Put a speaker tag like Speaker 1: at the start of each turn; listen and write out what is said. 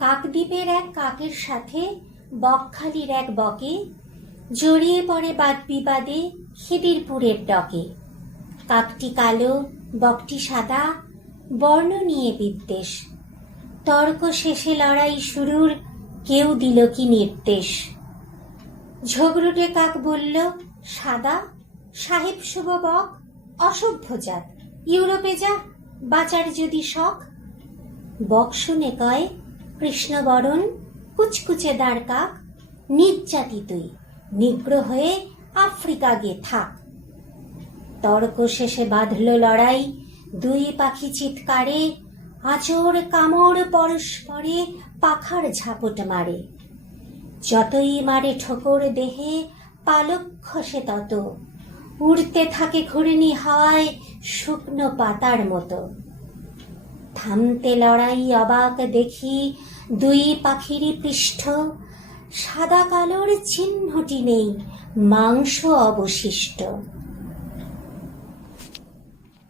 Speaker 1: কাকদ্বীপের এক কাকের সাথে বকখালির এক বকে, জড়িয়ে পড়ে বাদ বিবাদে খিদিরপুরের ডকে। কাকটি কালো, বকটি সাদা, বর্ণ নিয়ে বিদ্বেষ। তর্ক শেষে লড়াই শুরুর কেউ দিল কি নির্দেশ? ঝগড়ুটে কাক বলল, সাদা, সাহেব শুভ বক, অসভ্য জাত। ইউরোপে যা, বাঁচার যদি শখ? বক শুনে কয় কৃষ্ণবরণ, কুচকুচে দাঁড় কাক, নির্যাতি তুই নিগ্র হয়ে আফ্রিকা গে থাক। তর্ক শেষে বাঁধল লড়াই, দুই পাখি চিৎকারে আচর কামড় পরস্পরে পাখার ঝাপট মারে। যতই মারে ঠোকর দেহে, পালক খসে তত, উড়তে থাকে ঘূর্ণি হাওয়ায় শুকনো পাতার মতো। থামতে লড়াই অবাক দেখি দুই পাখিরই পৃষ্ঠ। সাদা কালোর চিহ্নটি নেই মাংস অবশিষ্ট।